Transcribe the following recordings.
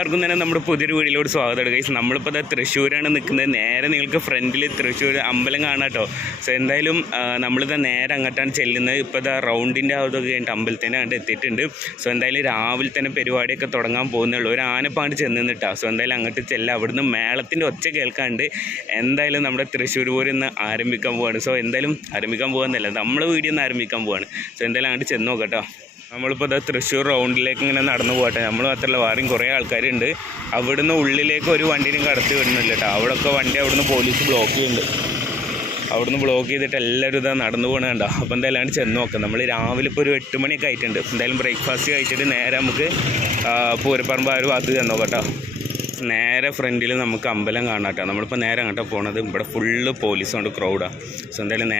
എല്ലാവർക്കും തന്നെ നമ്മുടെ പുതിയൊരു വീഡിയോയിലോട്ട് സ്വാഗതം. ഗൈസ്, നമ്മളിപ്പോൾ തൃശ്ശൂരാണ് നിൽക്കുന്നത്. നേരെ നിങ്ങൾക്ക് ഫ്രണ്ടിൽ തൃശ്ശൂർ അമ്പലം കാണാം കേട്ടോ. സോ എന്തായാലും നമ്മളിത് നേരെ അങ്ങോട്ടാണ് ചെല്ലുന്നത്. ഇപ്പോൾ റൗണ്ടിൻ്റെ അതൊക്കെ കഴിഞ്ഞിട്ട് അമ്പലത്തിൻ്റെ കണ്ട് എത്തിയിട്ടുണ്ട്. സോ എന്തായാലും രാവിലെ തന്നെ പരിപാടിയൊക്കെ തുടങ്ങാൻ പോകുന്നുള്ളൂ. ഒരു ആനപ്പാണ്ട് ചെന്നിട്ടാ. സോ എന്തായാലും അങ്ങോട്ട് ചെല്ലാം. അവിടുന്ന് മേളത്തിൻ്റെ ഒച്ച കേൾക്കാണ്ട് എന്തായാലും നമ്മുടെ തൃശ്ശൂർ പൂരം ഇന്ന് ആരംഭിക്കാൻ പോവാണ്. സോ എന്തായാലും ആരംഭിക്കാൻ പോകുന്നില്ല, നമ്മൾ വീഡിയോ ഒന്ന് ആരംഭിക്കാൻ പോവാണ്. സോ എന്തായാലും അങ്ങോട്ട് ചെന്ന് നോക്കാം കേട്ടോ. നമ്മളിപ്പോൾ തൃശ്ശൂർ റൗണ്ടിലേക്ക് ഇങ്ങനെ നടന്നു പോകട്ടെ. നമ്മൾ മാത്രമല്ല, വേറെയും കുറേ ആൾക്കാരുണ്ട്. അവിടുന്ന് ഉള്ളിലേക്ക് ഒരു വണ്ടിനും കടത്തി വിടുന്നില്ല കേട്ടോ. അവിടെയൊക്കെ വണ്ടി അവിടുന്ന് പോലീസ് ബ്ലോക്ക് ചെയ്യുന്നുണ്ട്. അവിടുന്ന് ബ്ലോക്ക് ചെയ്തിട്ട് എല്ലാവരും ഇതാ നടന്നു പോകണ കണ്ടോ. അപ്പോൾ എന്തായാലും ചെന്ന് നോക്കാം. നമ്മൾ രാവിലെ ഇപ്പോൾ ഒരു 8 മണിയൊക്കെ ആയിട്ടുണ്ട്. എന്തായാലും ബ്രേക്ക്ഫാസ്റ്റ് കഴിച്ചിട്ട് നേരെ നമുക്ക് പൂരപ്പറമ്പ് ആ ഒരു ഭാഗത്ത് ചെന്ന് നോക്കാം കേട്ടോ. നേരെ ഫ്രണ്ടിൽ നമുക്ക് അമ്പലം കാണാം കേട്ടോ. നമ്മളിപ്പോൾ നേരെ അങ്ങോട്ട് പോണത്. ഇവിടെ ഫുള്ള് പോലീസ് കൊണ്ട് ക്രൗഡാണ്. സോ എന്തായാലും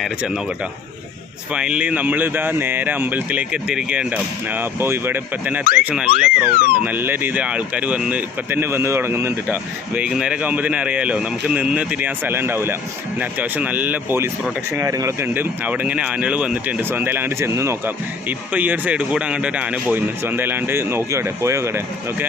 നേരെ ചെന്ന് നോക്കാം കേട്ടോ. ഫൈനലി നമ്മളിതാ നേരെ അമ്പലത്തിലേക്ക് എത്തിയിരിക്കുകയുണ്ടാവും. അപ്പോൾ ഇവിടെ ഇപ്പം തന്നെ അത്യാവശ്യം നല്ല ക്രൗഡുണ്ട്. നല്ല രീതിയിൽ ആൾക്കാർ ഇപ്പം തന്നെ വന്ന് തുടങ്ങുന്നുണ്ട് കേട്ടോ. വൈകുന്നേരമൊക്കെ ആകുമ്പോഴത്തേനും അറിയാമല്ലോ, നമുക്ക് നിന്ന് തിരിയാൻ സ്ഥലം ഉണ്ടാവില്ല. പിന്നെ അത്യാവശ്യം നല്ല പോലീസ് പ്രൊട്ടക്ഷൻ കാര്യങ്ങളൊക്കെ ഉണ്ട്. അവിടെ ഇങ്ങനെ ആനകൾ വന്നിട്ടുണ്ട്. സോ എന്തായാലും അങ്ങോട്ട് ചെന്ന് നോക്കാം. ഇപ്പോൾ ഈ ഒരു സൈഡിൽ കൂടെ അങ്ങോട്ട് ഒരു ആന പോയിന്ന്. സോ എന്തായാലും അങ്ങോട്ട് നോക്കിയോടെ പോയോക്കടെ. ഓക്കെ,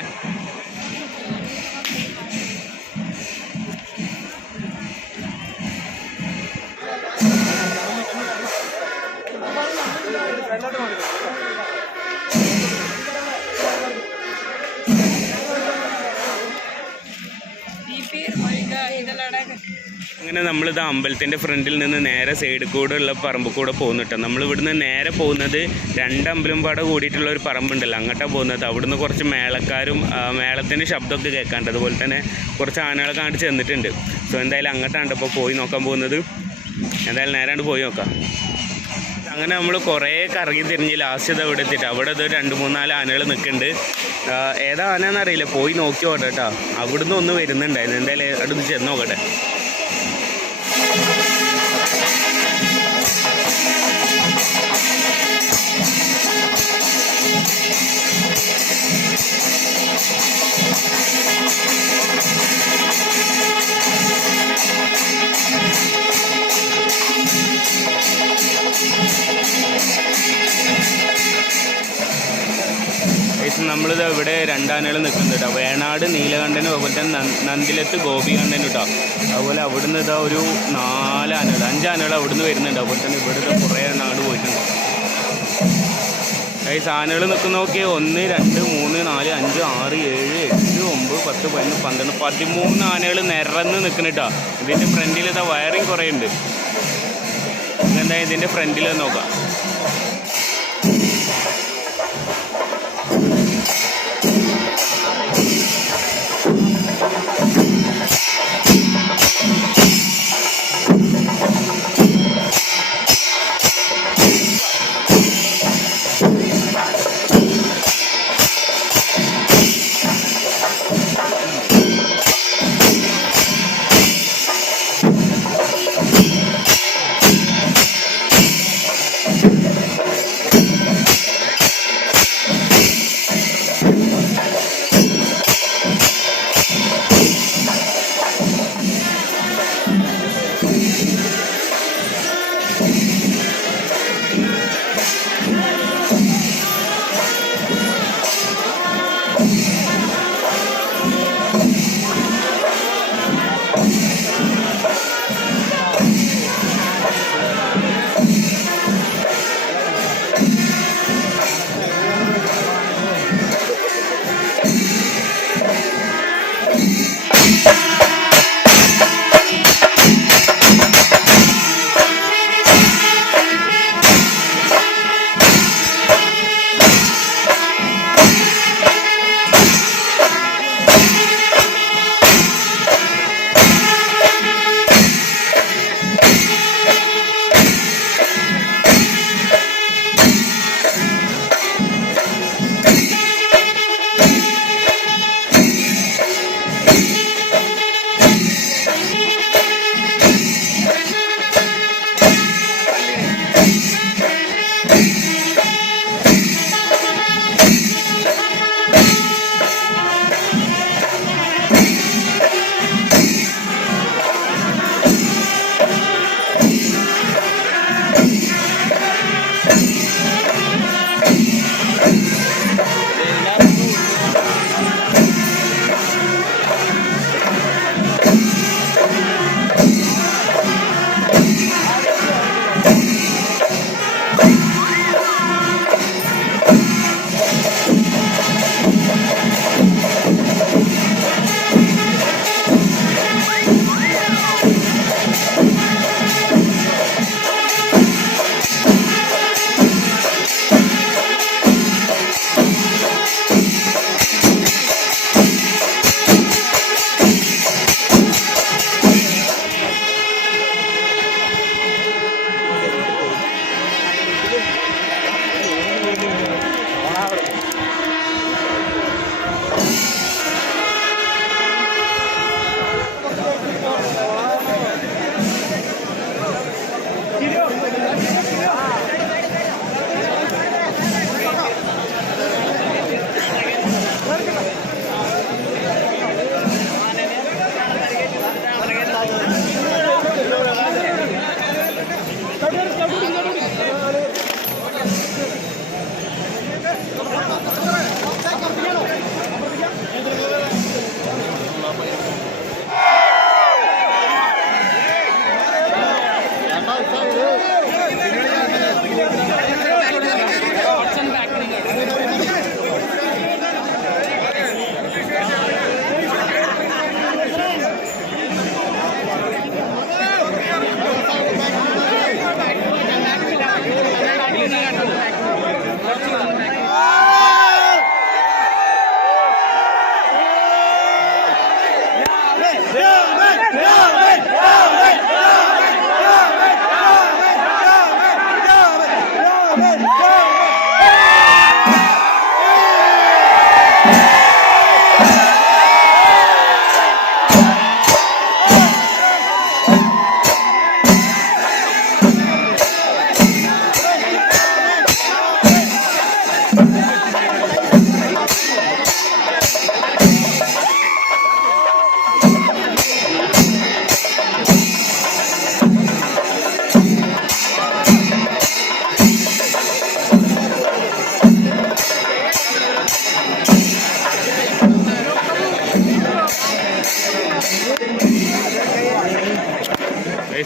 അങ്ങനെ നമ്മളിത് അമ്പലത്തിൻ്റെ ഫ്രണ്ടിൽ നിന്ന് നേരെ സൈഡിൽ കൂടെ ഉള്ള പറമ്പ് കൂടെ പോകുന്നുട്ടോ. നമ്മളിവിടുന്ന് നേരെ പോകുന്നത് 2 അമ്പലം പാടെ കൂടിയിട്ടുള്ള ഒരു പറമ്പുണ്ടല്ലോ, അങ്ങോട്ടാണ് പോകുന്നത്. അവിടുന്ന് കുറച്ച് മേളക്കാരും മേളത്തിൻ്റെ ശബ്ദമൊക്കെ കേൾക്കാണ്ട്, അതുപോലെ തന്നെ കുറച്ച് ആനകളൊക്കെ അങ്ങോട്ട് ചെന്നിട്ടുണ്ട്. സോ എന്തായാലും അങ്ങോട്ടാണ് ഇപ്പോൾ പോയി നോക്കാൻ പോകുന്നത്. എന്തായാലും നേരാണ്ട് പോയി നോക്കാം. അങ്ങനെ നമ്മൾ കുറേ കറങ്ങി തിരിഞ്ഞ് ലാസ്റ്റ് ഇത് അവിടെ എത്തിയിട്ട് അവിടെ ഇത് 2-3-4 ആനകൾ നിൽക്കുന്നുണ്ട്. ഏതാ ആനയെന്നറിയില്ല, പോയി നോക്കി നോക്കട്ടെ കേട്ടോ. അവിടുന്ന് ഒന്ന് വരുന്നുണ്ടായിരുന്നു. എന്തായാലും അവിടെ ചെന്ന് നോക്കട്ടെ. നമ്മളിത് ഇവിടെ 2 ആനകൾ നിൽക്കുന്നുണ്ട് കേട്ടോ. വേണാട് നീലകണ്ഠനും അതുപോലെ തന്നെ നന്ദിലത്ത് ഗോപികണ്ഠനും കേട്ടോ. അതുപോലെ അവിടുന്ന് ഇതാ ഒരു 4 ആനകൾ 5 ആനകൾ അവിടുന്ന് വരുന്നുണ്ട്. അതുപോലെ തന്നെ ഇവിടുത്തെ കുറേ നാട് പോയിട്ടുണ്ട്. ഈ ആനകൾ നിൽക്കുന്ന നോക്കിയാൽ 1, 2, 3, 4, 5, 6, 7, 8, 9, 10, 11, 12, 13 ആനകൾ നിരന്ന് നിൽക്കുന്നുട്ടോ. ഇതിൻ്റെ ഫ്രണ്ടിൽ ഇതാ വയറിങ് കുറേ ഉണ്ട്. എന്താ ഇതിൻ്റെ ഫ്രണ്ടിൽ നോക്കാം.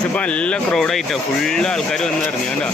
ഇപ്പം നല്ല ക്രൗഡായിട്ടാണ്, ഫുള്ള് ആൾക്കാർ വന്ന് ഇറങ്ങി കണ്ടോ.